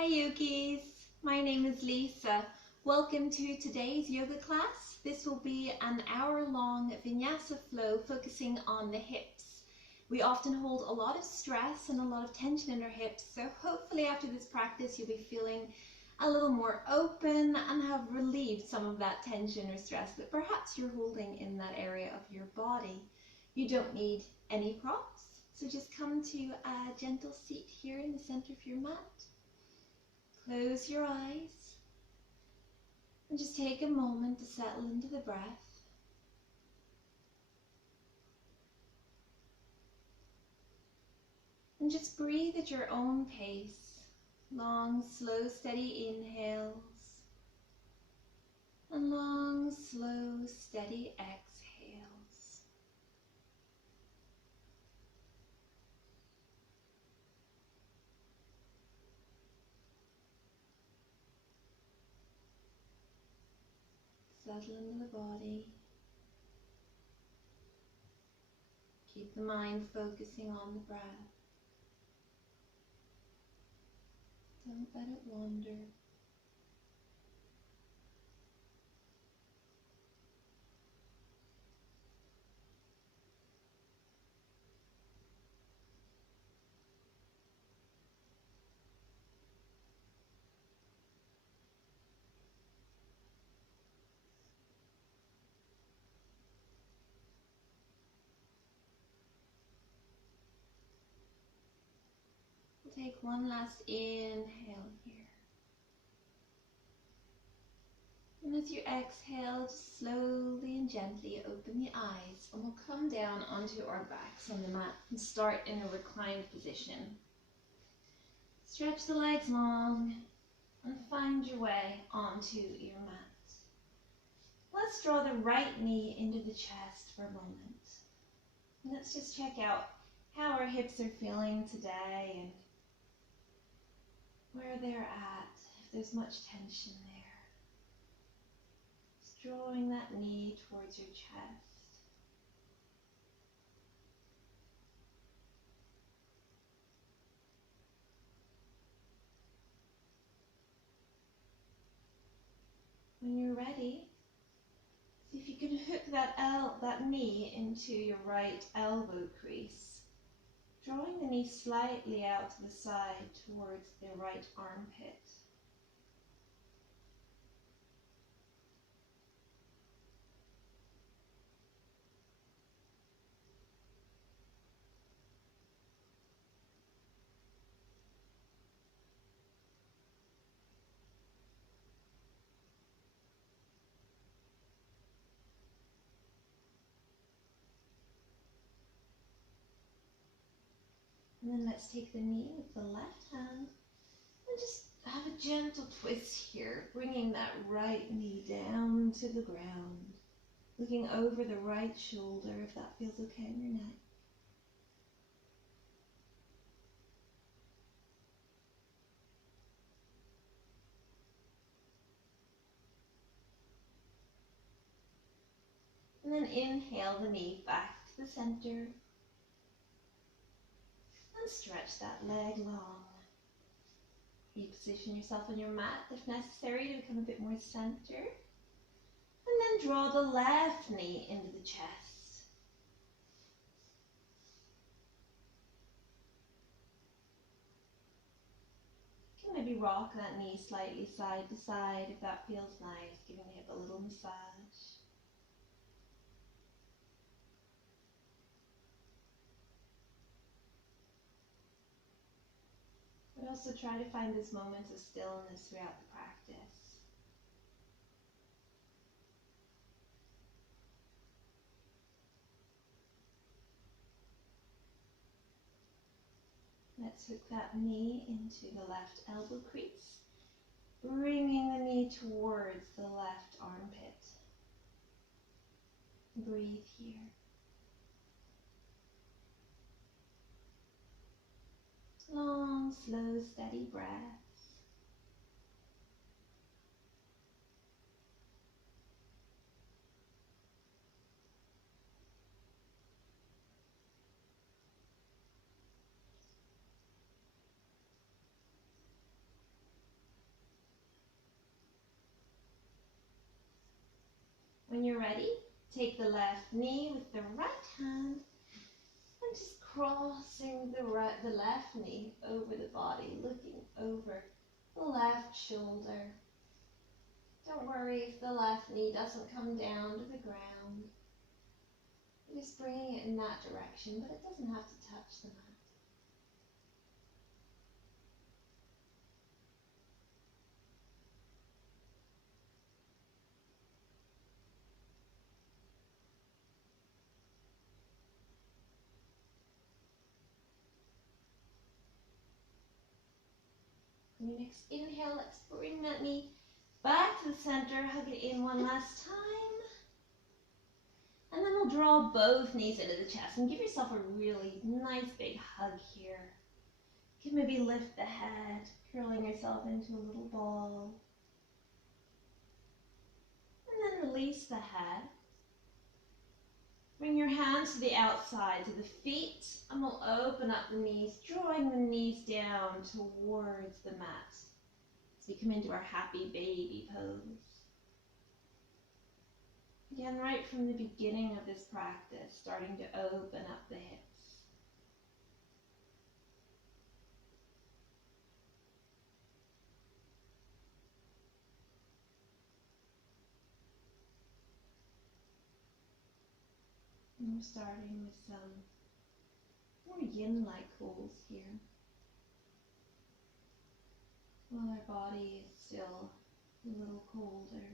Hi yogis, my name is Lisa. Welcome to today's yoga class. This will be an hour-long vinyasa flow focusing on the hips. We often hold a lot of stress and a lot of tension in our hips, so hopefully after this practice you'll be feeling a little more open and have relieved some of that tension or stress that perhaps you're holding in that area of your body. You don't need any props, so just come to a gentle seat here in the center of your mat. Close your eyes and just take a moment to settle into the breath. And just breathe at your own pace. Long, slow, steady inhales and long, slow, steady exhales. Settle into the body. Keep the mind focusing on the breath. Don't let it wander. We'll take one last inhale here. And as you exhale, just slowly and gently open the eyes, and we'll come down onto our backs on the mat and start in a reclined position. Stretch the legs long and find your way onto your mat. Let's draw the right knee into the chest for a moment. And let's just check out how our hips are feeling today and where they're at, if there's much tension there. Drawing that knee towards your chest. When you're ready, see if you can hook that knee into your right elbow crease, drawing the knee slightly out to the side towards the right armpit. And then let's take the knee with the left hand and just have a gentle twist here, bringing that right knee down to the ground, looking over the right shoulder if that feels okay in your neck. And then inhale the knee back to the center. And stretch that leg long. Reposition yourself on your mat if necessary to become a bit more centered. And then draw the left knee into the chest. You can maybe rock that knee slightly side to side if that feels nice, giving the hip a little massage. But also try to find these moments of stillness throughout the practice. Let's hook that knee into the left elbow crease, bringing the knee towards the left armpit. Breathe here. Long, slow, steady breaths. When you're ready, take the left knee with the right hand and just crossing the left knee over the body, looking over the left shoulder. Don't worry if the left knee doesn't come down to the ground. Just bringing it in that direction, but it doesn't have to touch the mat. On your next inhale, let's bring that knee back to the center, hug it in one last time. And then we'll draw both knees into the chest and give yourself a really nice big hug here. You can maybe lift the head, curling yourself into a little ball. And then release the head. Bring your hands to the outsides of the feet, and we'll open up the knees, drawing the knees down towards the mat as we come into our happy baby pose. Again, right from the beginning of this practice, starting to open up the hips. And we're starting with some more yin-like pulls here. While our body is still a little colder.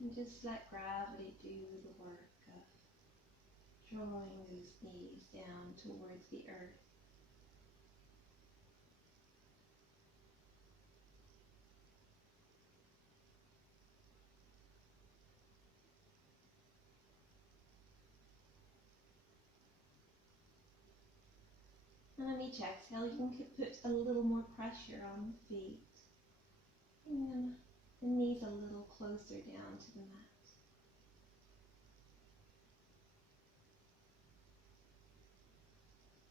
And just let gravity do the work of drawing those knees down towards the earth. And on each exhale, you can put a little more pressure on the feet. Bring them, the knees a little closer down to the mat.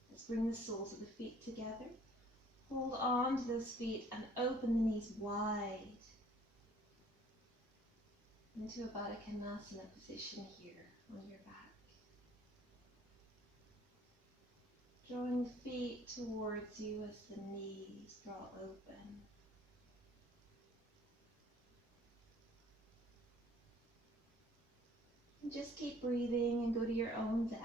Let's bring the soles of the feet together. Hold on to those feet and open the knees wide into a Baddha Konasana position here on your back. Drawing the feet towards you as the knees draw open. And just keep breathing and go to your own depth.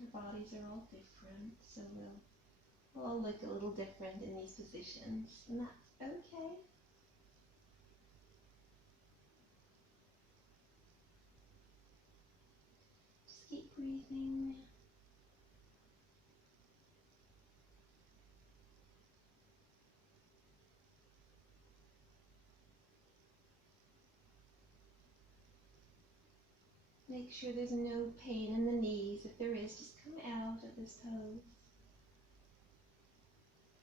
Our bodies are all different, so we'll all look a little different in these positions, and that's okay. Just keep breathing. Make sure there's no pain in the knees. If there is, just come out of this pose.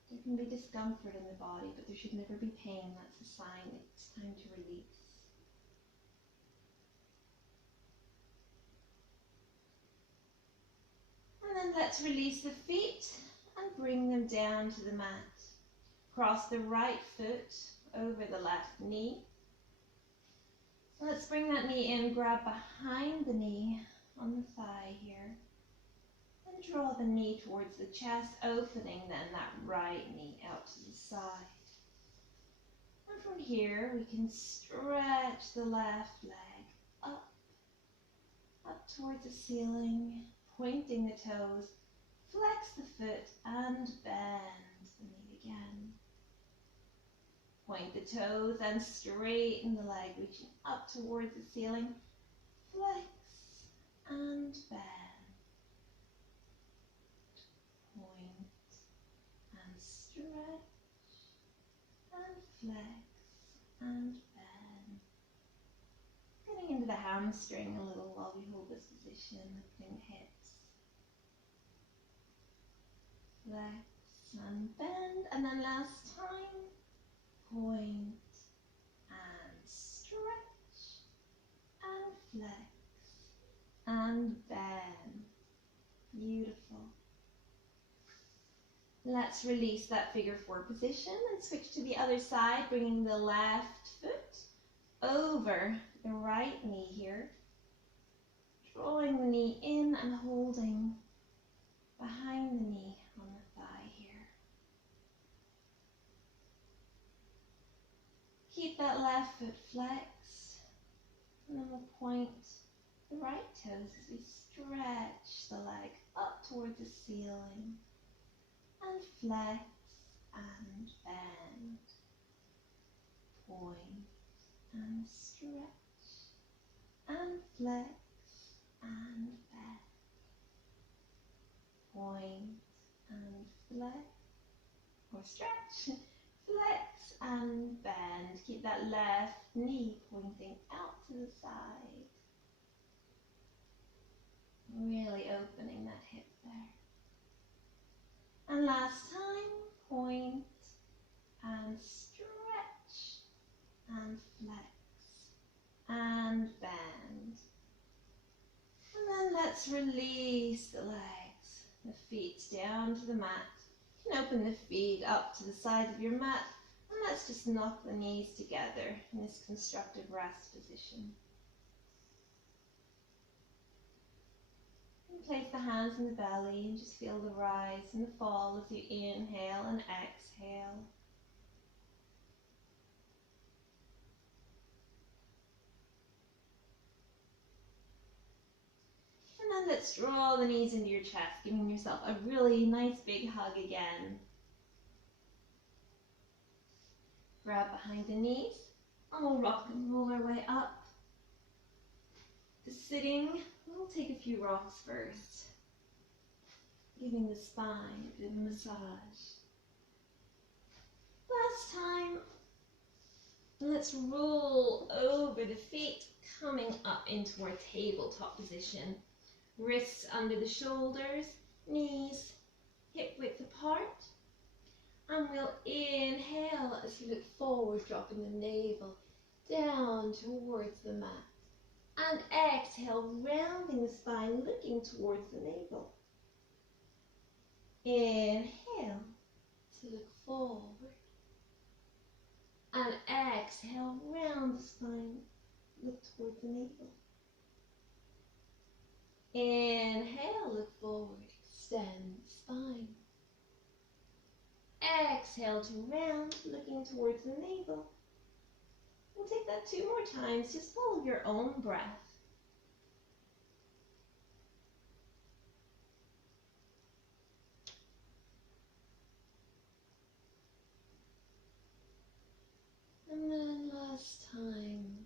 There can be discomfort in the body, but there should never be pain. That's a sign it's time to release. And then let's release the feet and bring them down to the mat. Cross the right foot over the left knee. Let's bring that knee in, grab behind the knee on the thigh here, and draw the knee towards the chest, opening then that right knee out to the side. And from here, we can stretch the left leg up towards the ceiling, pointing the toes, flex the foot, and bend the knee again. Point the toes and straighten the leg, reaching up towards the ceiling. Flex and bend. Point and stretch and flex and bend. Getting into the hamstring a little while we hold this position, lifting the hips. Flex and bend, and then last time. Point and stretch and flex and bend. Beautiful. Let's release that figure four position and switch to the other side, bringing the left foot over the right knee here. Drawing the knee in and holding behind the knee on the thigh here. Keep that left foot flexed, and then we'll point the right toes as we stretch the leg up towards the ceiling and flex and bend, point and stretch and flex and bend, point and flex or stretch, flex and bend. Keep that left knee pointing out to the side. Really opening that hip there. And last time, point and stretch and flex and bend. And then let's release the legs, the feet down to the mat. You can open the feet up to the sides of your mat, and let's just knock the knees together in this constructive rest position. And place the hands in the belly and just feel the rise and the fall as you inhale and exhale. And then let's draw the knees into your chest, giving yourself a really nice big hug again. Grab behind the knees, and we'll rock and roll our way up to sitting. We'll take a few rocks first, giving the spine a bit of a massage. Last time, let's roll over the feet, coming up into our tabletop position. Wrists under the shoulders, knees hip width apart. And we'll inhale as you look forward, dropping the navel down towards the mat. And exhale, rounding the spine, looking towards the navel. Inhale to look forward. And exhale, round the spine, look towards the navel. Inhale, look forward, extend the spine. Exhale to round, looking towards the navel. We'll take that 2 more times, just follow your own breath. And then last time.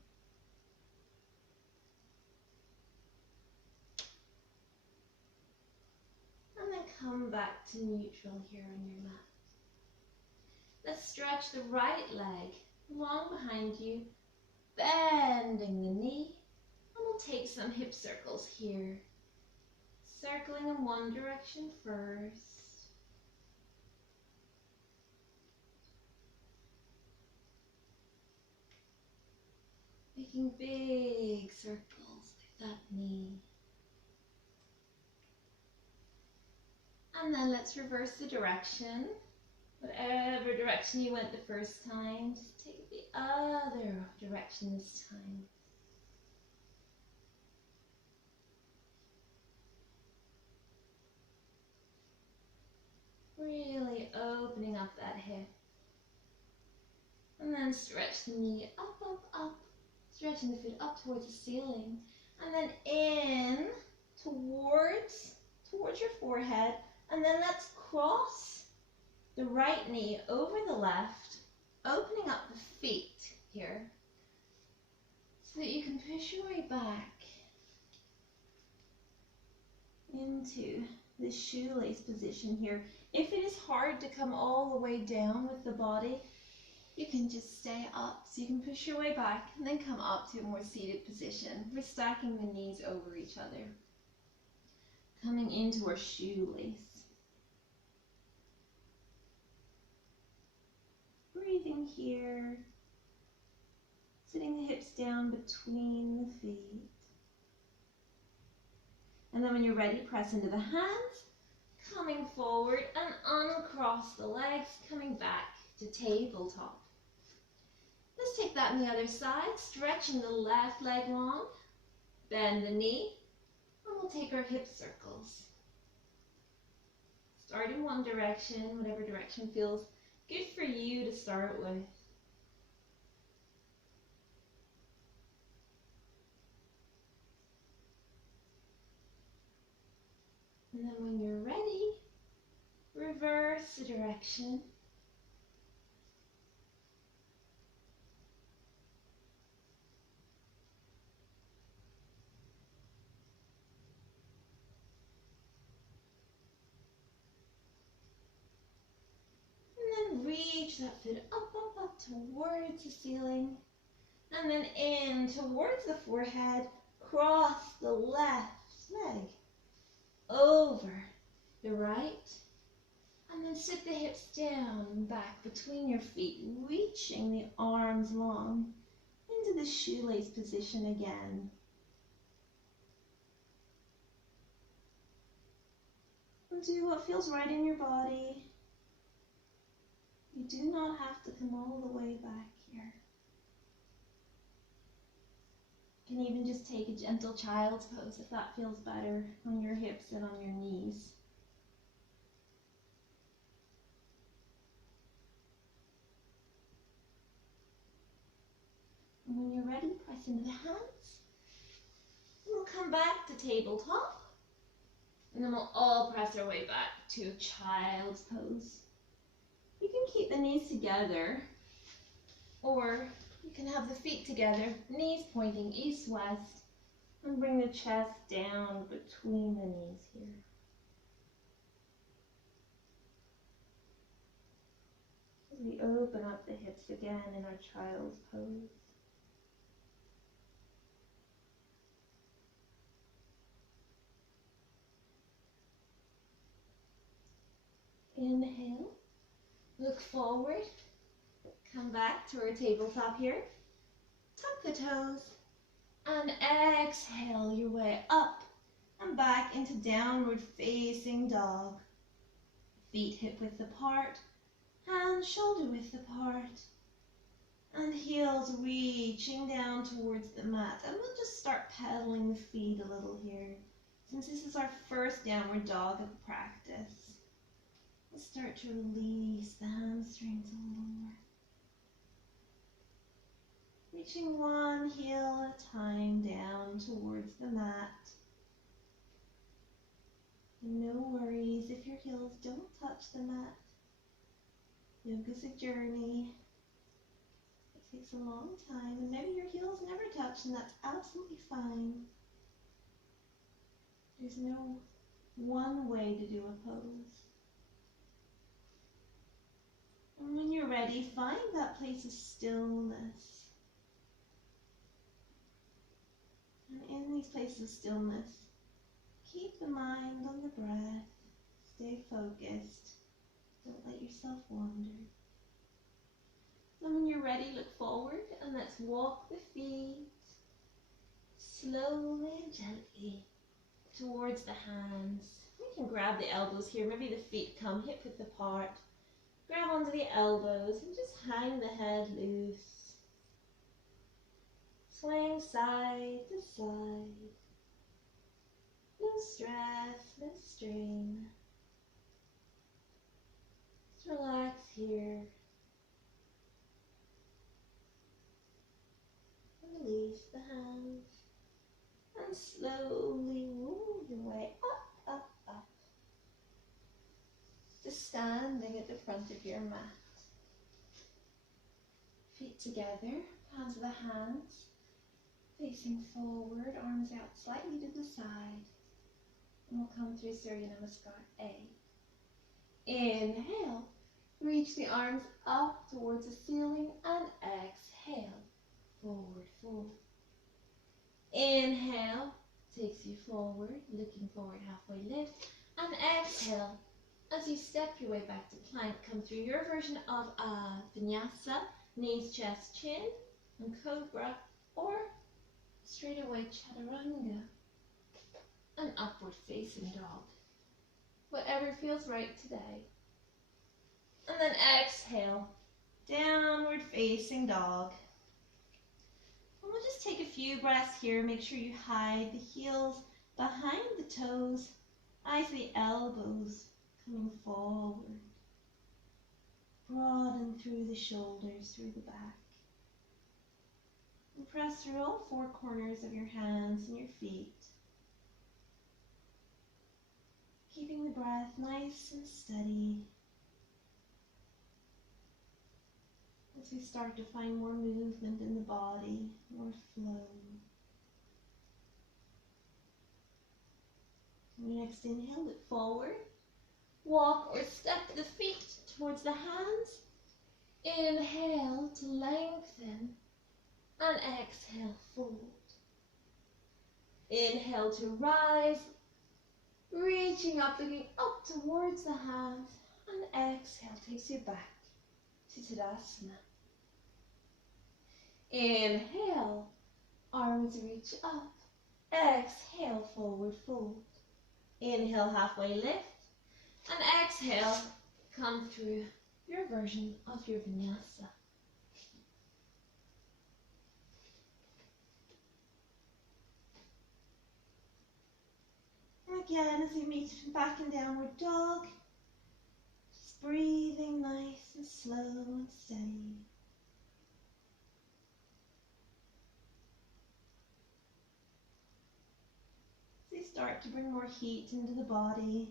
And then come back to neutral here on your mat. Let's stretch the right leg long behind you, bending the knee, and we'll take some hip circles here. Circling in one direction first. Making big circles with that knee. And then let's reverse the direction. Whatever direction you went the first time, just take the other direction this time. Really opening up that hip. And then stretch the knee up, up, up. Stretching the foot up towards the ceiling. And then in towards your forehead. And then let's cross the right knee over the left, opening up the feet here so that you can push your way back into the shoelace position here. If it is hard to come all the way down with the body, you can just stay up. So you can push your way back and then come up to a more seated position. We're stacking the knees over each other, coming into our shoelace. Breathing here, sitting the hips down between the feet. And then when you're ready, press into the hands, coming forward and uncross the legs, coming back to tabletop. Let's take that on the other side, stretching the left leg long, bend the knee, and we'll take our hip circles. Start in one direction, whatever direction feels good for you to start with. And then when you're ready, reverse the direction. And then reach that foot up towards the ceiling. And then in towards the forehead, cross the left leg over the right. And then sit the hips down and back between your feet, reaching the arms long into the shoelace position again. And do what feels right in your body. You do not have to come all the way back here. You can even just take a gentle child's pose if that feels better on your hips and on your knees. And when you're ready, press into the hands. We'll come back to tabletop. And then we'll all press our way back to a child's pose. You can keep the knees together, or you can have the feet together, knees pointing east-west, and bring the chest down between the knees here. As we open up the hips again in our child's pose. Inhale, look forward, come back to our tabletop here, tuck the toes, and exhale your way up and back into downward facing dog. Feet hip width apart, hands shoulder width apart, and heels reaching down towards the mat. And we'll just start pedaling the feet a little here, since this is our first downward dog of the practice. Let's start to release the hamstrings a little more. Reaching one heel at a time down towards the mat. And no worries if your heels don't touch the mat. Yoga's a journey. It takes a long time, and maybe your heels never touch, and that's absolutely fine. There's no one way to do a pose. And when you're ready, find that place of stillness. And in these places of stillness, keep the mind on the breath. Stay focused. Don't let yourself wander. And when you're ready, look forward and let's walk the feet slowly and gently towards the hands. You can grab the elbows here. Maybe the feet come hip width apart. Grab onto the elbows and just hang the head loose. Swing side to side. No stress, no strain. Just relax here. Release the hands. And slowly move your way up, up, up. Just standing at the front of your mat. Feet together, palms of the hands, facing forward, arms out slightly to the side. And we'll come through Surya Namaskar A. Inhale, reach the arms up towards the ceiling and exhale, forward fold. Inhale, takes you forward, looking forward, halfway lift, and exhale. As you step your way back to plank, come through your version of vinyasa, knees, chest, chin, and cobra, or straight away chaturanga. and upward facing dog. Whatever feels right today. And then exhale, downward facing dog. And we'll just take a few breaths here. Make sure you hide the heels behind the toes, eyes the elbows coming forward. Broaden through the shoulders, through the back. And press through all four corners of your hands and your feet. Keeping the breath nice and steady. As we start to find more movement in the body, more flow. On your next inhale, look forward. Walk or step the feet towards the hands. Inhale to lengthen and exhale, fold. Inhale to rise, reaching up, looking up towards the hands, and exhale takes you back to Tadasana. Inhale, arms reach up. Exhale, forward fold. Inhale, halfway lift. And exhale, come through your version of your vinyasa. And again, as we meet back in downward dog, just breathing nice and slow and steady. As we start to bring more heat into the body.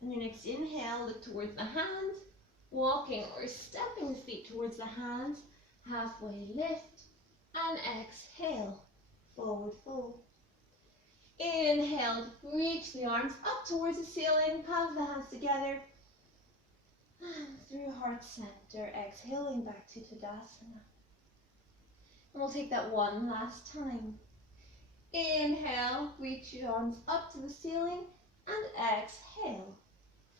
On your next inhale, look towards the hands, walking or stepping the feet towards the hands, halfway lift, and exhale, forward fold. Inhale, reach the arms up towards the ceiling, palms the hands together, and through heart center, exhaling back to Tadasana. And we'll take that one last time. Inhale, reach your arms up to the ceiling, and exhale,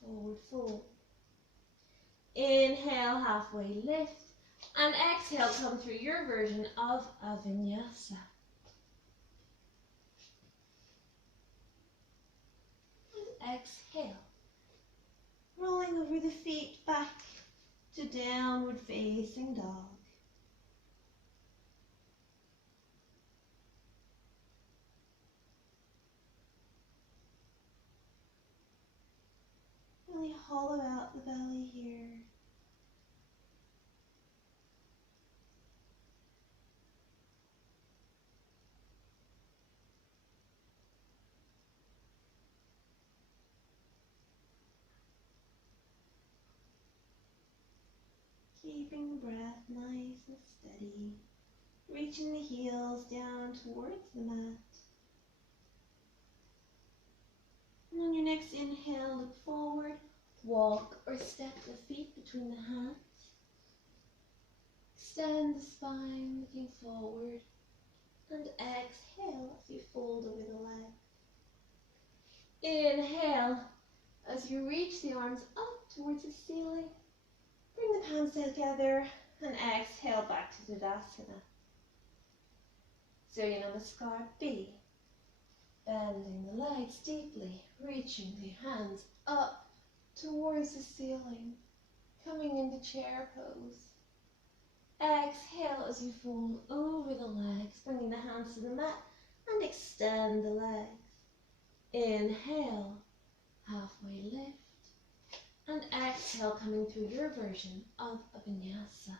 forward fold. Inhale, halfway lift, and exhale, come through your version of a vinyasa. And exhale, rolling over the feet back to downward facing dog. Really hollow out the belly here. Keeping the breath nice and steady. Reaching the heels down towards the mat. And on your next inhale, look forward. Walk or step the feet between the hands. Extend the spine, looking forward. And exhale as you fold over the legs. Inhale as you reach the arms up towards the ceiling. Bring the palms together and exhale back to Tadasana. Surya Namaskar B. Bending the legs deeply, reaching the hands up towards the ceiling, coming into chair pose. Exhale as you fold over the legs, bringing the hands to the mat and extend the legs. Inhale, halfway lift, and exhale, coming through your version of a vinyasa.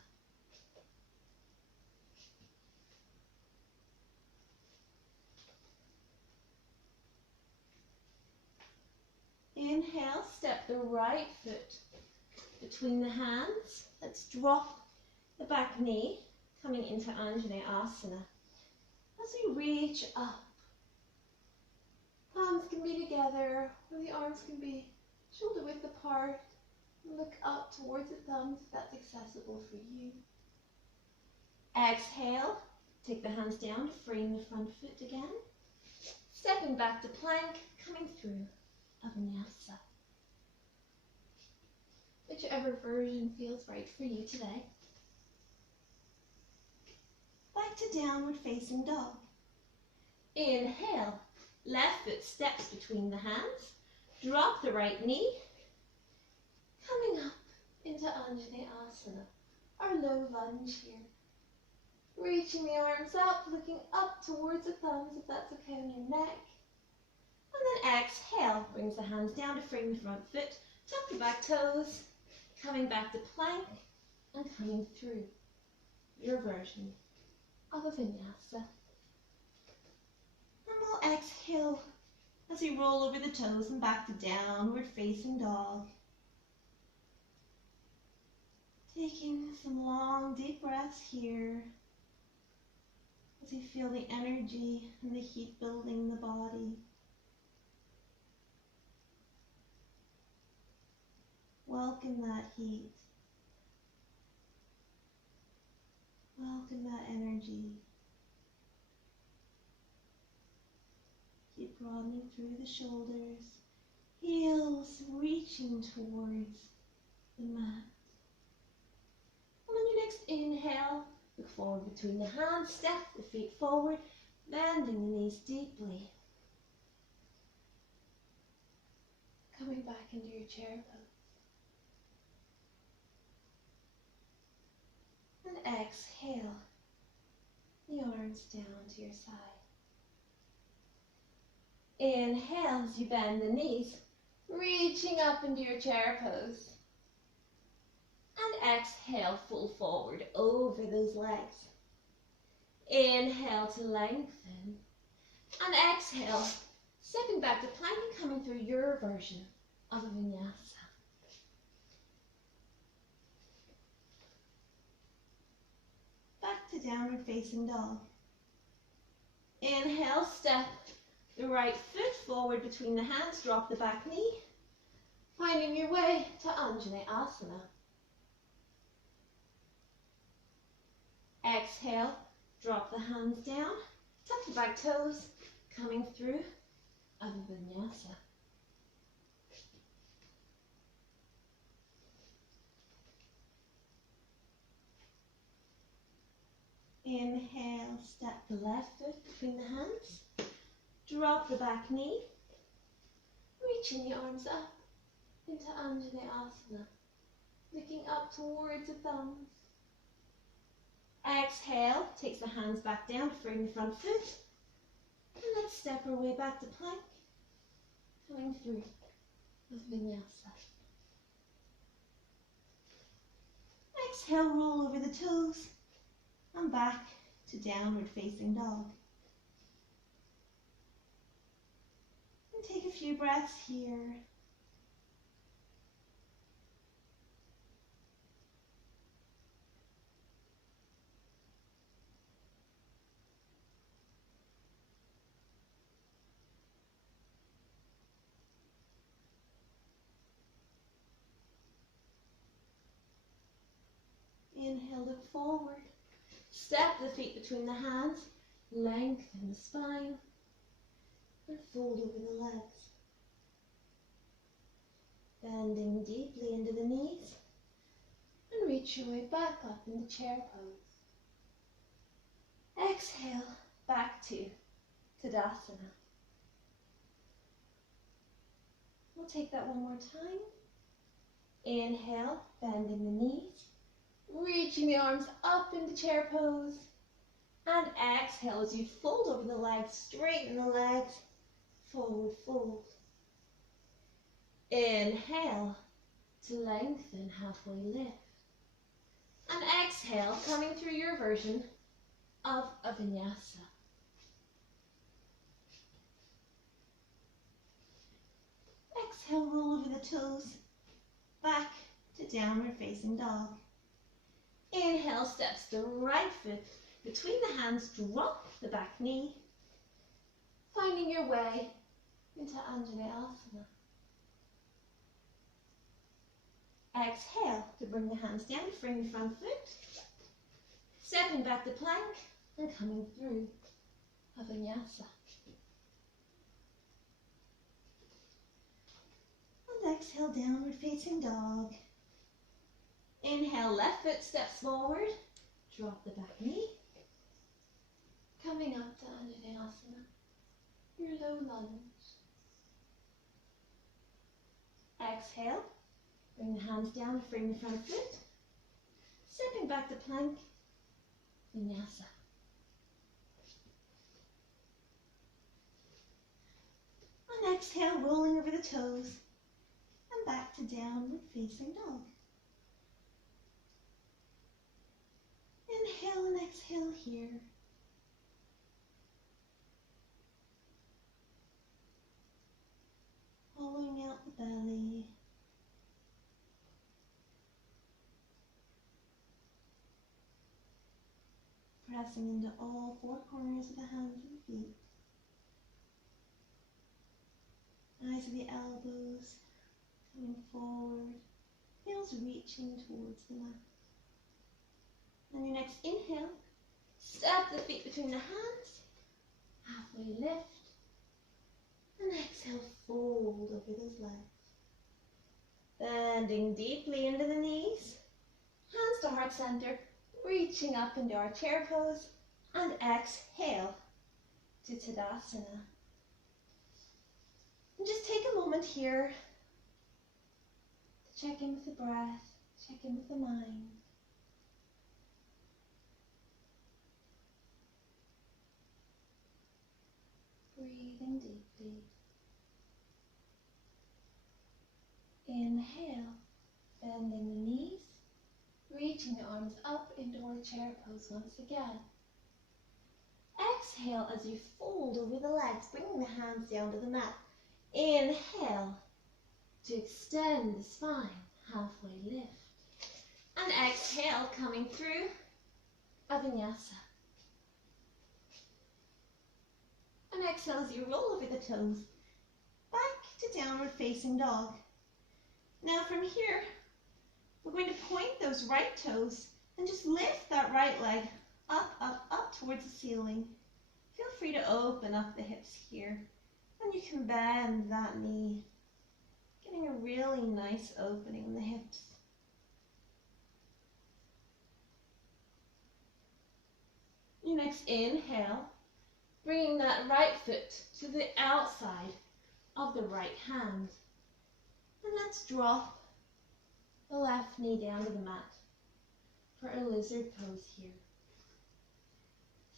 Inhale, step the right foot between the hands. Let's drop the back knee, coming into Anjaneyasana. As we reach up, palms can be together, or the arms can be shoulder width apart. Look up towards the thumbs if that's accessible for you. Exhale, take the hands down to frame the front foot again. Stepping back to plank, coming through a vinyasa. Whichever version feels right for you today. Back to downward facing dog. Inhale, left foot steps between the hands. Drop the right knee. Coming up into Anjaneyasana, our low lunge here. Reaching the arms up, looking up towards the thumbs if that's okay on your neck. And then exhale, brings the hands down to frame the front foot, tuck the back toes, coming back to plank and coming through your version of a vinyasa. And we'll exhale as we roll over the toes and back to downward facing dog. Taking some long deep breaths here as you feel the energy and the heat building in the body. Welcome that heat. Welcome that energy. Keep broadening through the shoulders, heels reaching towards the mat. And on your next inhale, look forward between the hands, step the feet forward, bending the knees deeply. Coming back into your chair pose. And exhale, the arms down to your side. Inhale as you bend the knees, reaching up into your chair pose. And exhale, full forward over those legs. Inhale to lengthen. And exhale, stepping back to plank and coming through your version of a vinyasa. Back to downward facing dog. Inhale, step the right foot forward between the hands, drop the back knee, finding your way to Anjaneyasana. Exhale, drop the hands down, tuck the back toes, coming through a vinyasa. Inhale, step the left foot between the hands, drop the back knee, reaching the arms up into Anjaneyasana, looking up towards the thumbs. Exhale, takes the hands back down to frame the front foot, and let's step our way back to plank, coming through with vinyasa. Exhale, roll over the toes, and back to downward facing dog. And take a few breaths here. Inhale, look forward. Step the feet between the hands, lengthen the spine, and fold over the legs. Bending deeply into the knees, and reach your way back up into chair pose. Exhale, back to Tadasana. We'll take that one more time. Inhale, bending the knees, reaching the arms up into chair pose, and exhale as you fold over the legs, straighten the legs, forward fold. Inhale to lengthen, halfway lift, and exhale, coming through your version of a vinyasa. Exhale, roll over the toes, back to downward facing dog. Inhale, steps the right foot between the hands, drop the back knee, finding your way into Anjaneyasana. Exhale to bring the hands down, frame the front foot, stepping back to plank and coming through a vinyasa. And exhale, downward facing dog. Inhale, left foot steps forward. Drop the back knee. Coming up to Anjaneyasana, your low lunge. Exhale, bring the hands down to frame the front foot. Stepping back to plank, vinyasa. On exhale, rolling over the toes and back to downward facing dog. Inhale and exhale here. Hollowing out the belly. Pressing into all four corners of the hands and feet. Eyes of the elbows coming forward. Heels reaching towards the mat. On your next inhale, step the feet between the hands. Halfway lift. And exhale, fold over those legs. Bending deeply into the knees. Hands to heart center, reaching up into our chair pose. And exhale to Tadasana. And just take a moment here to check in with the breath, check in with the mind. Breathing deeply. Inhale, bending the knees, reaching the arms up into our chair pose once again. Exhale as you fold over the legs, bringing the hands down to the mat. Inhale to extend the spine, halfway lift. And exhale, coming through a vinyasa. And exhale as you roll over the toes, back to downward facing dog. Now from here, we're going to point those right toes and just lift that right leg up, up, up towards the ceiling. Feel free to open up the hips here. And you can bend that knee, getting a really nice opening in the hips. Your next inhale, bringing that right foot to the outside of the right hand. And let's drop the left knee down to the mat for a lizard pose here.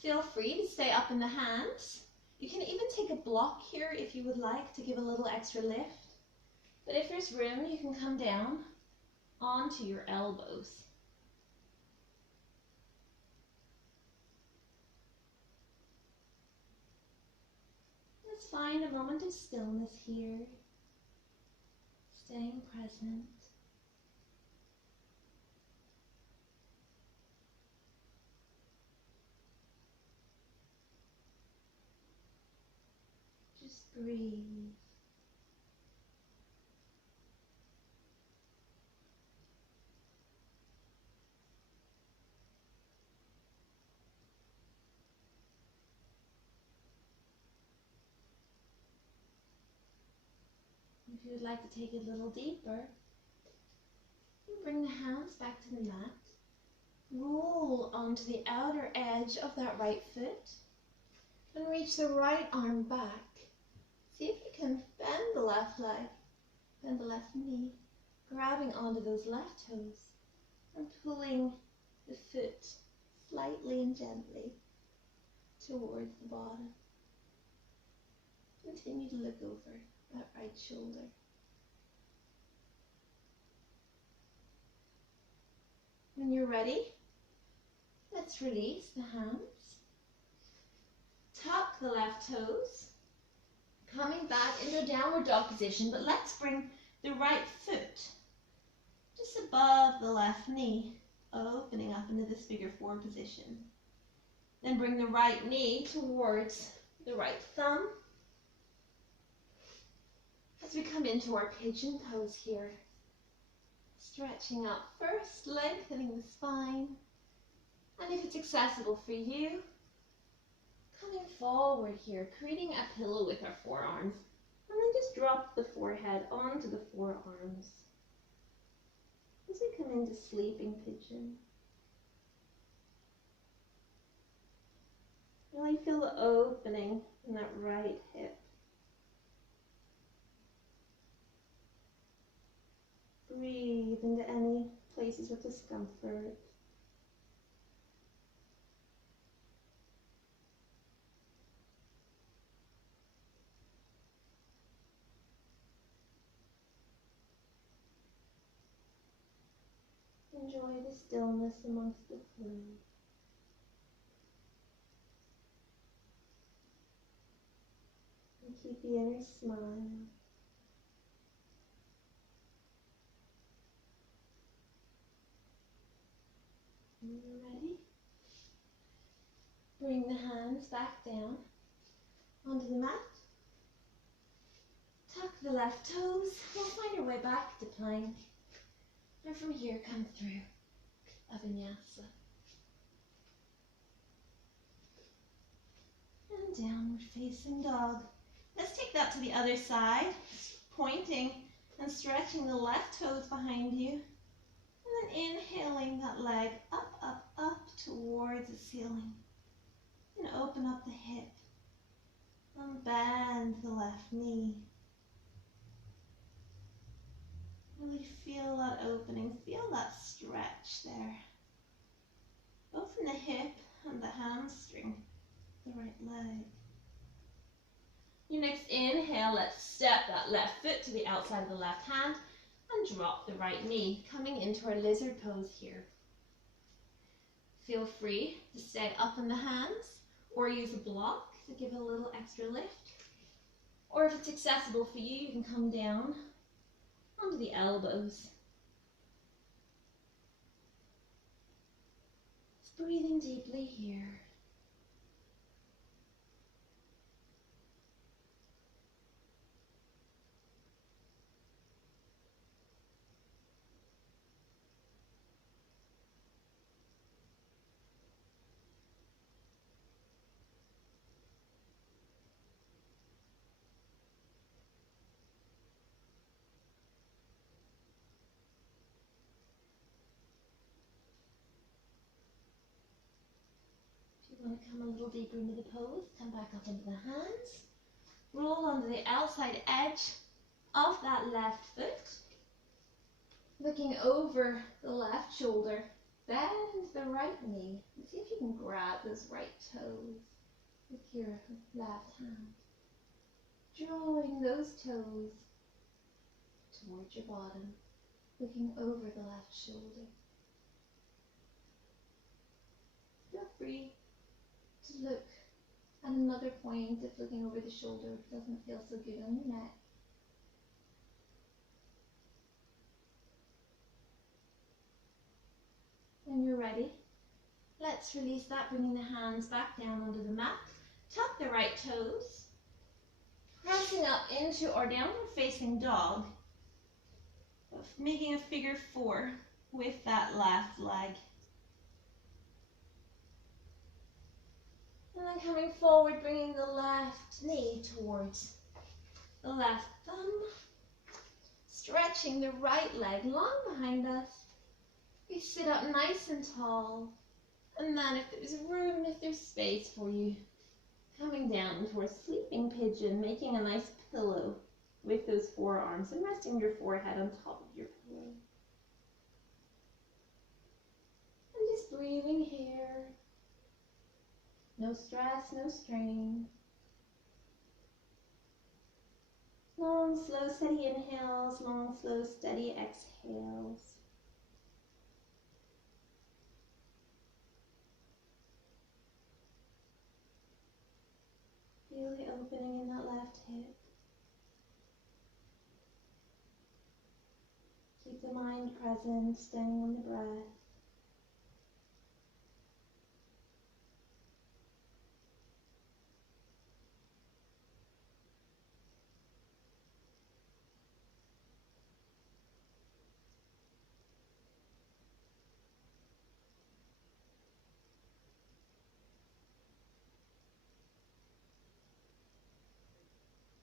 Feel free to stay up in the hands. You can even take a block here if you would like to give a little extra lift. But if there's room, you can come down onto your elbows. Let's find a moment of stillness here. Staying present. Just breathe. If you would like to take it a little deeper, you bring the hands back to the mat. Roll onto the outer edge of that right foot and reach the right arm back. See if you can bend the left leg, bend the left knee, grabbing onto those left toes and pulling the foot slightly and gently towards the bottom. Continue to look over that right shoulder. When you're ready, let's release the hands. Tuck the left toes. Coming back into a downward dog position, but let's bring the right foot just above the left knee, opening up into this figure four position. Then bring the right knee towards the right thumb. As we come into our pigeon pose here, stretching out first, lengthening the spine, and if it's accessible for you, coming forward here, creating a pillow with our forearms, And then just drop the forehead onto the forearms as we come into sleeping pigeon. Really feel the opening in that right hip. Breathe into any places of discomfort. Enjoy the stillness amongst the flow. And keep the inner smile. When you're ready, bring the hands back down onto the mat. Tuck the left toes. We'll find our way back to plank. And from here, come through a vinyasa. And downward facing dog. Let's take that to the other side, pointing and stretching the left toes behind you. And then inhaling that leg up, up, up towards the ceiling. And open up the hip. And bend the left knee. Really feel that opening, feel that stretch there. Both in the hip and the hamstring, the right leg. Your next inhale, let's step that left foot to the outside of the left hand and drop the right knee, coming into our lizard pose here. Feel free to stay up in the hands or use a block to give it a little extra lift. Or if it's accessible for you, you can come down onto the elbows. Just breathing deeply here. You want to come a little deeper into the pose, come back up into the hands, roll onto the outside edge of that left foot, looking over the left shoulder, bend the right knee, and see if you can grab those right toes with your left hand, drawing those toes towards your bottom, looking over the left shoulder. Feel free to look at another point if looking over the shoulder doesn't feel so good on your neck. When you're ready, let's release that, bringing the hands back down onto the mat. Tuck the right toes, pressing up into our downward facing dog, making a figure 4 with that left leg. And then coming forward, bringing the left knee towards the left thumb. Stretching the right leg long behind us. We sit up nice and tall. And then if there's room, if there's space for you, coming down towards sleeping pigeon, making a nice pillow with those forearms and resting your forehead on top of your pillow. And just breathing here. No stress, no strain. Long, slow, steady inhales, long, slow, steady exhales. Feel the opening in that left hip. Keep the mind present, staying on the breath.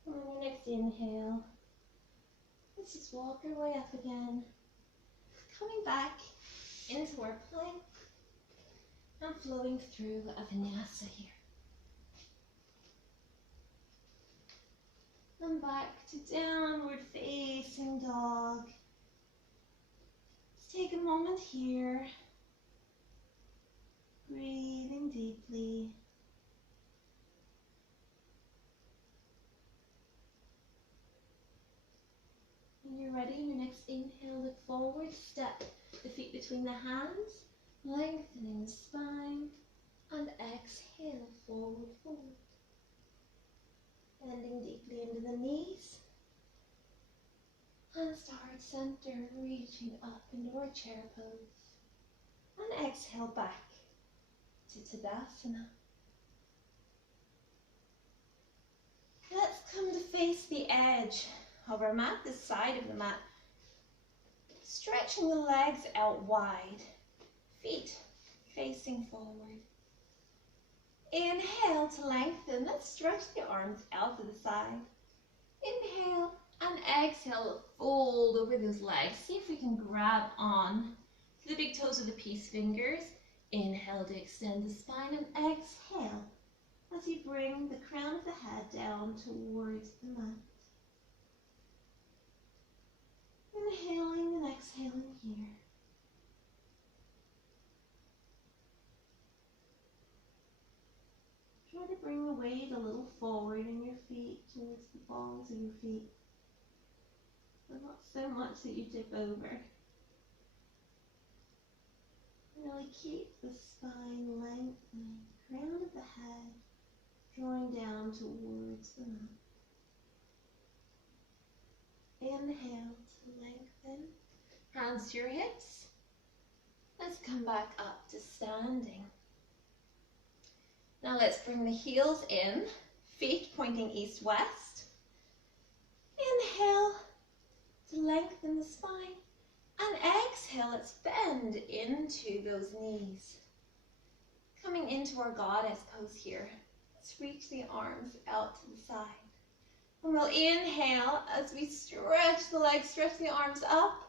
On your next inhale, let's just walk our way up again. Coming back into our plank and flowing through a vinyasa here. And back to downward facing dog. Let's take a moment here, breathing deeply. When you're ready, in your next inhale, look forward, step the feet between the hands, lengthening the spine, and exhale, forward, forward. Bending deeply into the knees, and start center, reaching up into our chair pose. And exhale back to Tadasana. Let's come to face the edge of our mat, the side of the mat. Stretching the legs out wide, feet facing forward. Inhale to lengthen. Let's stretch the arms out to the side. Inhale and exhale, fold over those legs. See if we can grab on to the big toes of the peace fingers. Inhale to extend the spine and exhale as you bring the crown of the head down towards the mat. Inhaling and exhaling here. Try to bring the weight a little forward in your feet, towards the balls of your feet, but not so much that you tip over. Really keep the spine lengthening, crown of the head drawing down towards the mat. Inhale to lengthen, hands to your hips. Let's come back up to standing. Now let's bring the heels in, feet pointing east-west. Inhale to lengthen the spine, and exhale, let's bend into those knees. Coming into our goddess pose here. Let's reach the arms out to the side. And we'll inhale as we stretch the legs, stretch the arms up,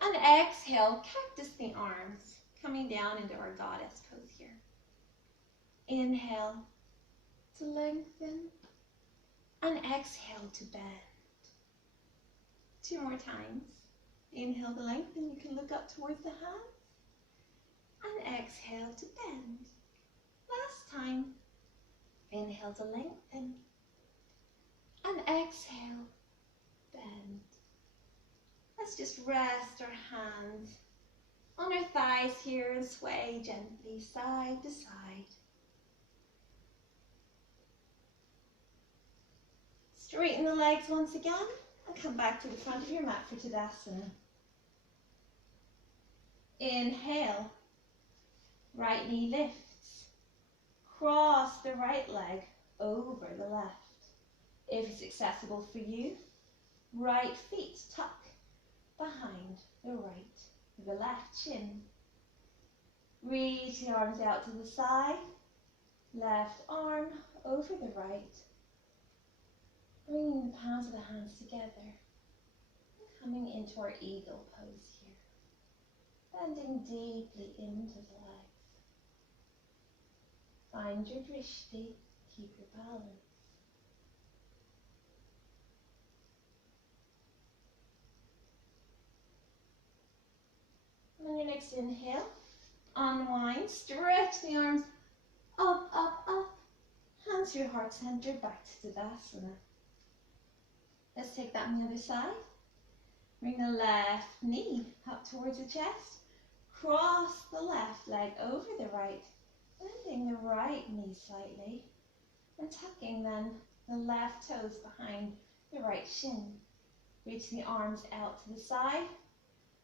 and exhale, cactus the arms, coming down into our goddess pose here. Inhale to lengthen, and exhale to bend. 2 more times. Inhale to lengthen, you can look up towards the hands, and exhale to bend. Last time. Inhale to lengthen, and exhale, bend. Let's just rest our hands on our thighs here and sway gently side to side. Straighten the legs once again and come back to the front of your mat for Tadasana. Inhale, right knee lifts. Cross the right leg over the left. If it's accessible for you, right feet tuck behind the right, the left shin. Reach the arms out to the side, left arm over the right. Bringing the palms of the hands together and coming into our eagle pose here. Bending deeply into the legs. Find your drishti, keep your balance. And on your next inhale, unwind, stretch the arms up, up, up. Hands to your heart center, back to Tadasana. Let's take that on the other side. Bring the left knee up towards the chest. Cross the left leg over the right, bending the right knee slightly, and tucking then the left toes behind the right shin. Reach the arms out to the side,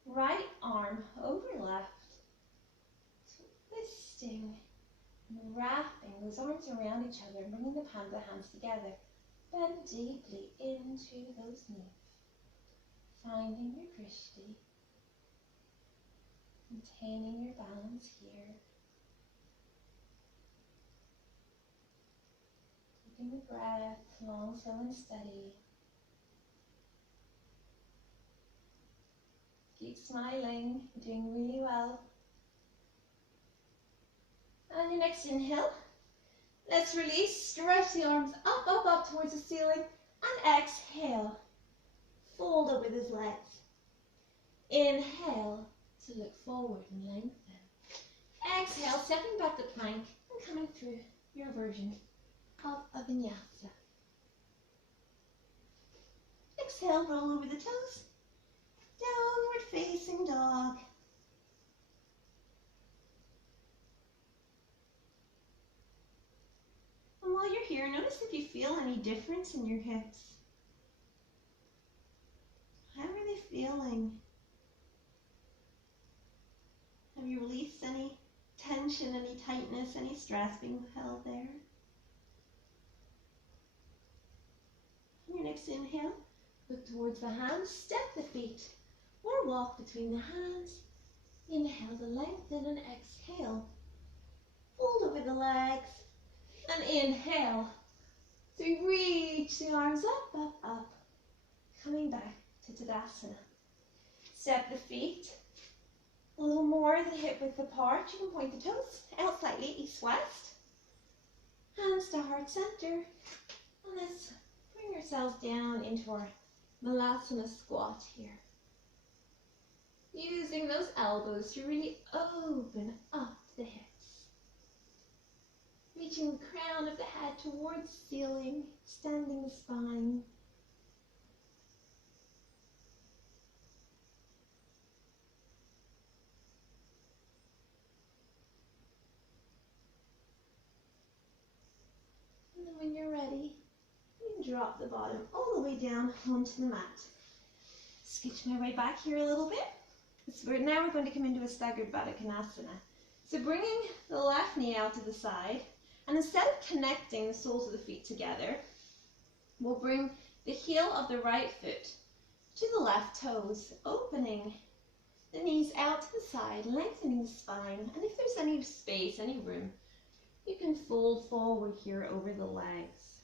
right arm over left, twisting and wrapping those arms around each other, bringing the palms of the hands together. Bend deeply into those knees, finding your drishti, maintaining your balance here. Taking the breath long, slow and steady. Keep smiling. You're doing really well. And your next inhale. Let's release. Stretch the arms up, up, up towards the ceiling. And exhale. Fold over those legs. Inhale to look forward and lengthen. Exhale, stepping back to plank and coming through your version of a vinyasa. Exhale, roll over the toes. Downward facing dog. And while you're here, notice if you feel any difference in your hips. How are they feeling? Have you released any tension, any tightness, any stress being held there? On your next inhale, look towards the hands, step the feet, or walk between the hands. Inhale to lengthen and exhale. Fold over the legs and inhale. So you reach the arms up, up, up. Coming back to Tadasana. Step the feet a little more than hip width apart. You can point the toes out slightly, east-west. Hands to heart center. And let's bring yourselves down into our Malasana squat here. Using those elbows to really open up the hips. Reaching the crown of the head towards the ceiling, extending the spine. And then when you're ready, you can drop the bottom all the way down onto the mat. Scooch my way back here a little bit. So now we're going to come into a staggered Baddha Konasana. So bringing the left knee out to the side, and instead of connecting the soles of the feet together, we'll bring the heel of the right foot to the left toes, opening the knees out to the side, lengthening the spine, and if there's any space, any room, you can fold forward here over the legs.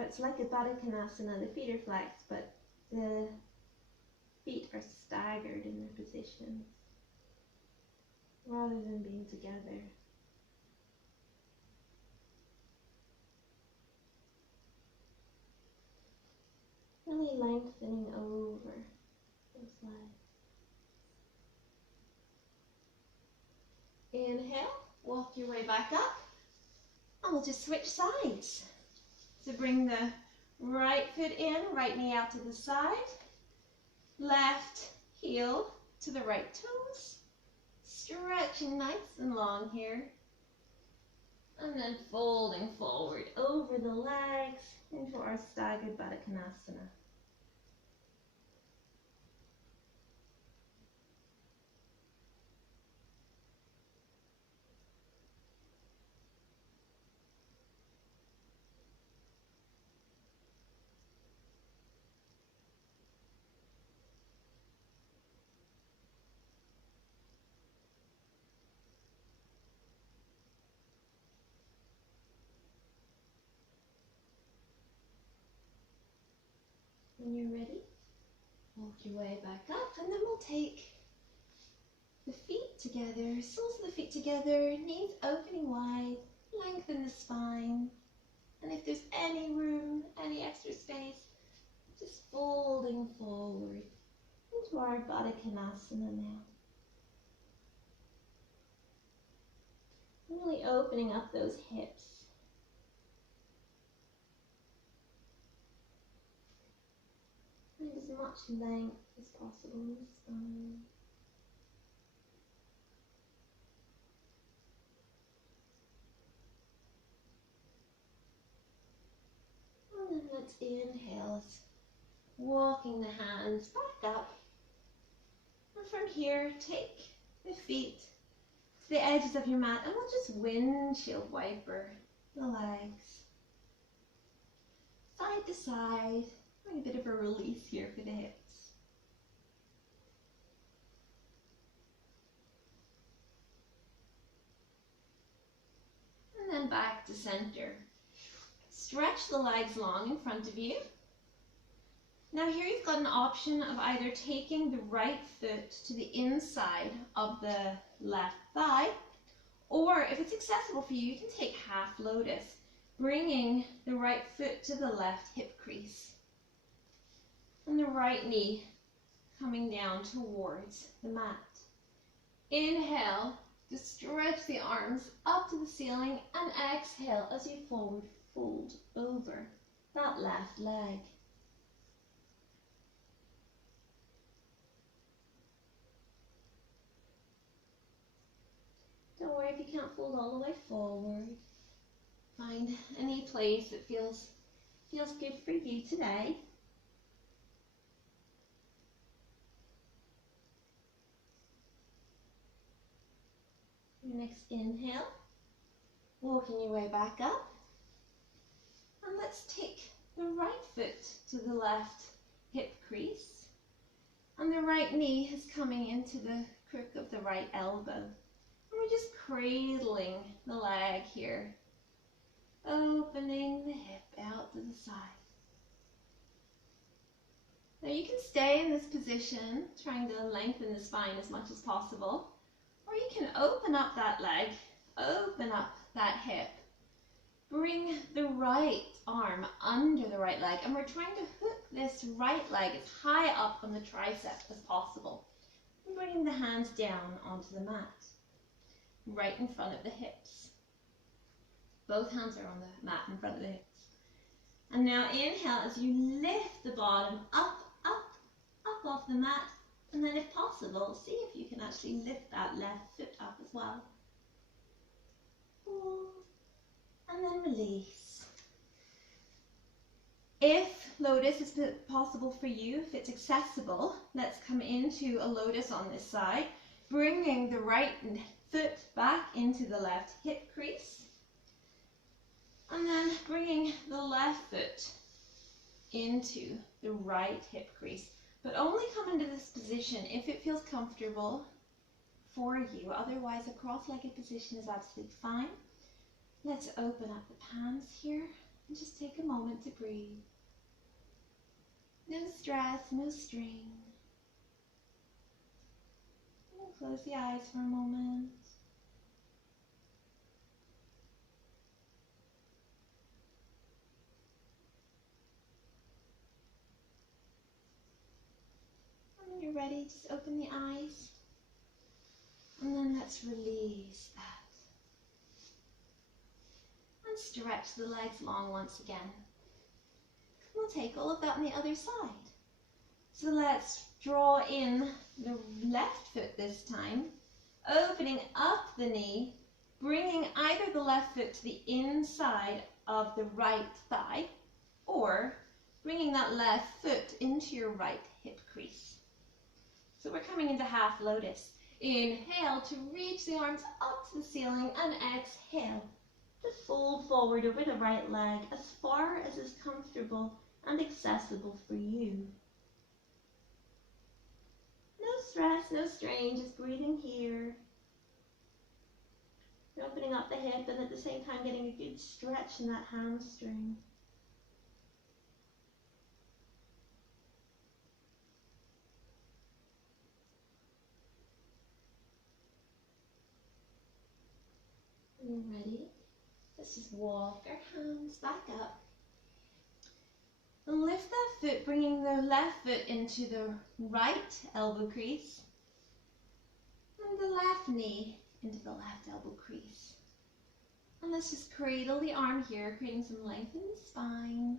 It's like a Baddha Konasana, the feet are flexed, but the feet are staggered in their positions rather than being together. Really lengthening over those legs. Inhale, walk your way back up, and we'll just switch sides. So bring the right foot in, right knee out to the side, left heel to the right toes, stretching nice and long here, and then folding forward over the legs into our staggered Baddha Konasana. When you're ready, walk your way back up, and then we'll take the feet together, soles of the feet together, knees opening wide, lengthen the spine, and if there's any room, any extra space, just folding forward into our Baddha Konasana now. Really opening up those hips. And as much length as possible in the spine. And then let's inhale, walking the hands back up. And from here, take the feet to the edges of your mat, and we'll just windshield wiper the legs. Side to side. A bit of a release here for the hips. And then back to center. Stretch the legs long in front of you. Now here you've got an option of either taking the right foot to the inside of the left thigh, or if it's accessible for you, you can take half lotus, bringing the right foot to the left hip crease and the right knee coming down towards the mat. Inhale to stretch the arms up to the ceiling, and exhale as you forward fold over that left leg. Don't worry if you can't fold all the way forward. Find any place that feels good for you today. Your next inhale, walking your way back up. And let's take the right foot to the left hip crease. And the right knee is coming into the crook of the right elbow. And we're just cradling the leg here, opening the hip out to the side. Now you can stay in this position, trying to lengthen the spine as much as possible. Or you can open up that leg, open up that hip. Bring the right arm under the right leg, and we're trying to hook this right leg as high up on the tricep as possible. And bringing the hands down onto the mat, right in front of the hips. Both hands are on the mat in front of the hips. And now inhale as you lift the bottom up, up, up off the mat. And then if possible, see if you can actually lift that left foot up as well. And then release. If lotus is possible for you, if it's accessible, let's come into a lotus on this side, bringing the right foot back into the left hip crease. And then bringing the left foot into the right hip crease. But only come into this position if it feels comfortable for you. Otherwise, a cross-legged position is absolutely fine. Let's open up the palms here and just take a moment to breathe. No stress, no strain. And close the eyes for a moment. When you're ready, just open the eyes. And then let's release that. And stretch the legs long once again. We'll take all of that on the other side. So let's draw in the left foot this time, opening up the knee, bringing either the left foot to the inside of the right thigh, or bringing that left foot into your right hip crease. So we're coming into half lotus. Inhale to reach the arms up to the ceiling, and exhale to fold forward over the right leg as far as is comfortable and accessible for you. No stress, no strain, just breathing here. You're opening up the hip and at the same time getting a good stretch in that hamstring. When you're ready, let's just walk our hands back up. And lift that foot, bringing the left foot into the right elbow crease. And the left knee into the left elbow crease. And let's just cradle the arm here, creating some length in the spine.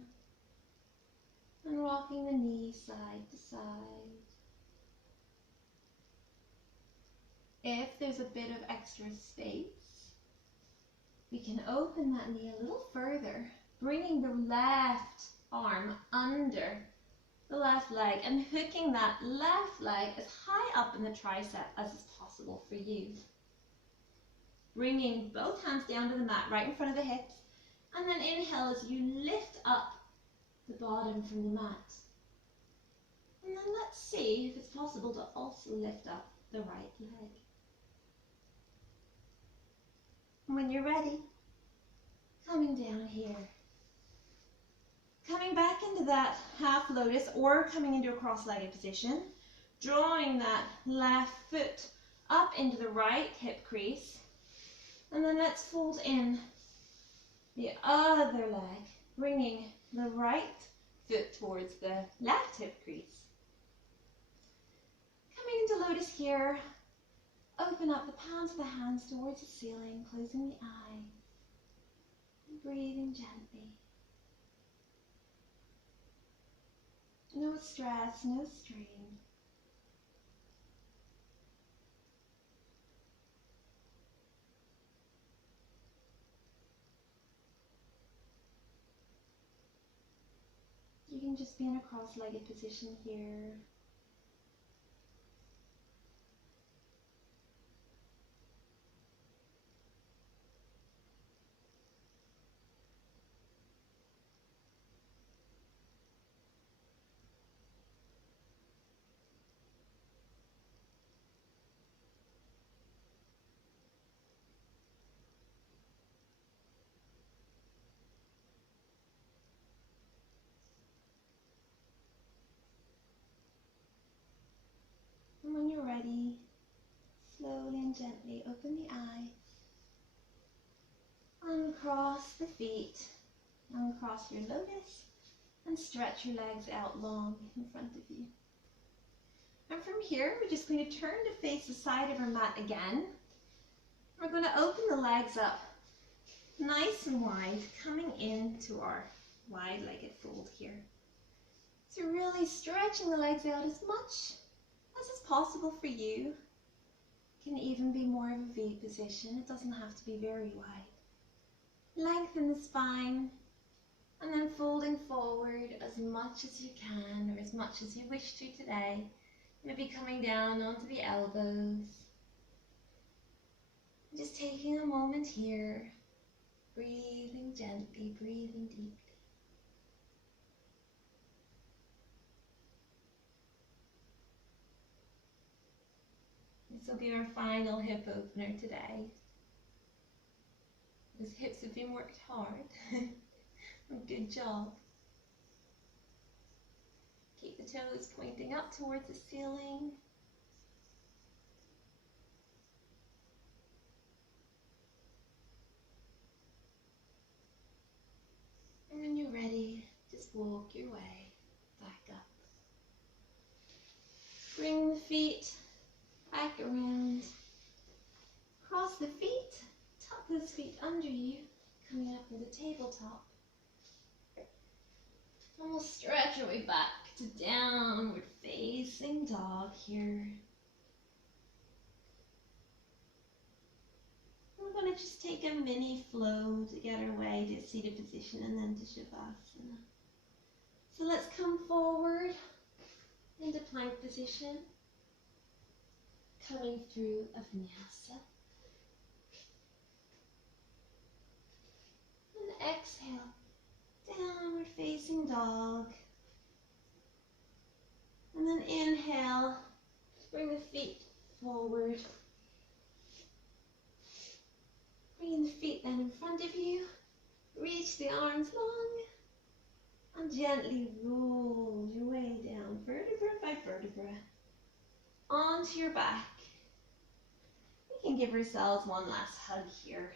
And rocking the knee side to side. If there's a bit of extra space, we can open that knee a little further, bringing the left arm under the left leg and hooking that left leg as high up in the tricep as is possible for you. Bringing both hands down to the mat right in front of the hips, and then inhale as you lift up the bottom from the mat. And then let's see if it's possible to also lift up the right leg. And when you're ready, coming down here. Coming back into into that half lotus or coming into a cross-legged position, drawing that left foot up into the right hip crease, and then let's fold in the other leg, bringing the right foot towards the left hip crease. Coming into lotus here, open up the palms of the hands towards the ceiling, closing the eyes, and breathing gently. No stress, no strain. You can just be in a cross-legged position here. And when you're ready, slowly and gently open the eyes, uncross the feet, uncross your lotus, and stretch your legs out long in front of you. And from here, we're just going to turn to face the side of our mat again. We're going to open the legs up nice and wide, coming into our wide-legged fold here. So really stretching the legs out as much as is possible for you. It can even be more of a V position. It doesn't have to be very wide. Lengthen the spine, and then folding forward as much as you can, or as much as you wish to today. Maybe coming down onto the elbows. Just taking a moment here, breathing gently, breathing deeply. This will be our final hip opener today. Those hips have been worked hard. Good job. Keep the toes pointing up towards the ceiling. And when you're ready, just walk your way back up. Bring the feet back around. Cross the feet, tuck those feet under you, coming up with a tabletop. And we'll stretch our way back to downward facing dog here. We're going to just take a mini flow to get our way to a seated position and then to Shavasana. So let's come forward into plank position, coming through a vinyasa. And exhale, downward facing dog. And then inhale, bring the feet forward. Bring the feet then in front of you. Reach the arms long and gently roll your way down, vertebra by vertebra, onto your back. We can give ourselves one last hug here.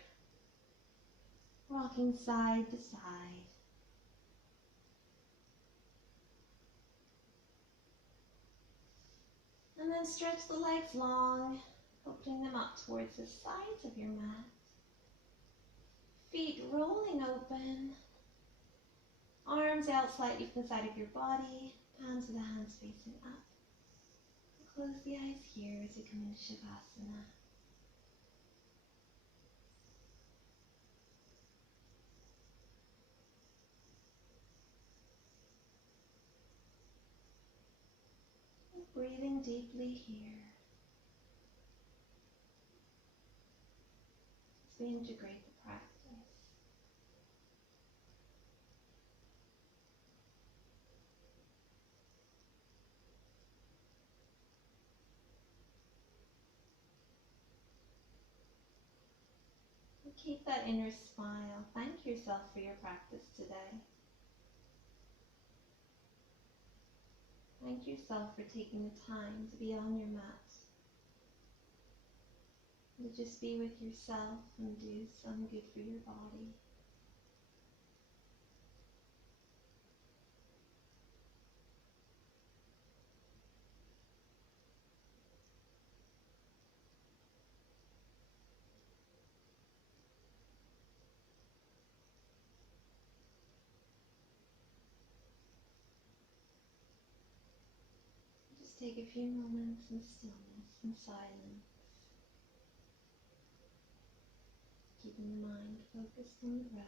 Rocking side to side. And then stretch the legs long, opening them up towards the sides of your mat. Feet rolling open. Arms out slightly from the side of your body. Palms of the hands facing up. And close the eyes here as you come into Shavasana. Breathing deeply here as we integrate the practice. And keep that inner smile. Thank yourself for your practice today. Thank yourself for taking the time to be on your mat, to just be with yourself and do some good for your body. Just take a few moments in stillness and silence, keeping the mind focused on the breath.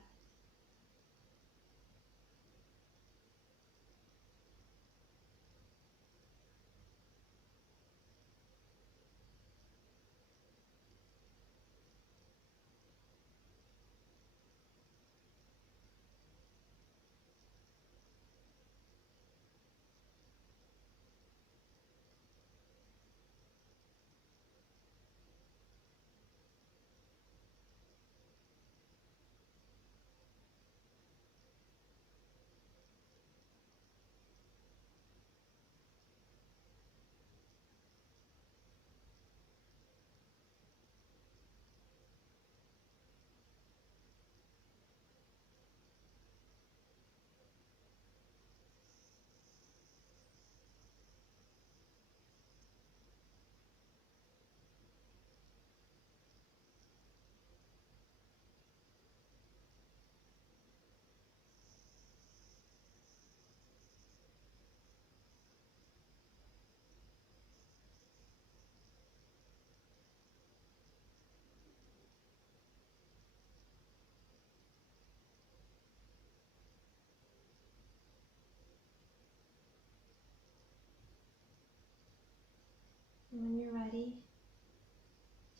And when you're ready,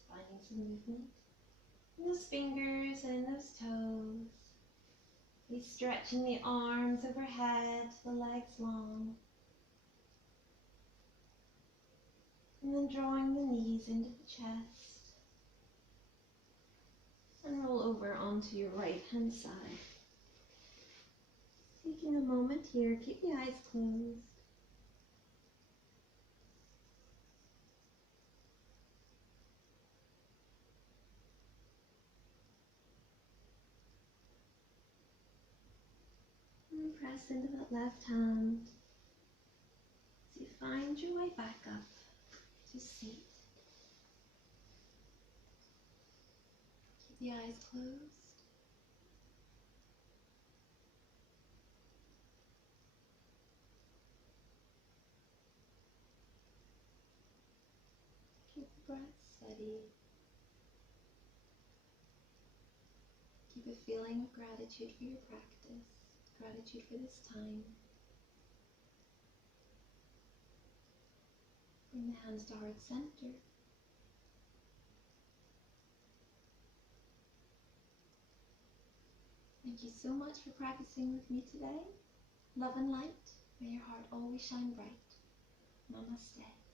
finding some movement in those fingers and in those toes. Be stretching the arms overhead, the legs long. And then drawing the knees into the chest. And roll over onto your right hand side. Taking a moment here, keep the eyes closed. And press into that left hand as you find your way back up to seat. Keep the eyes closed. Keep the breath steady. Keep a feeling of gratitude for your practice, gratitude for this time. Bring the hands to heart center. Thank you so much for practicing with me today. Love and light. May your heart always shine bright. Namaste.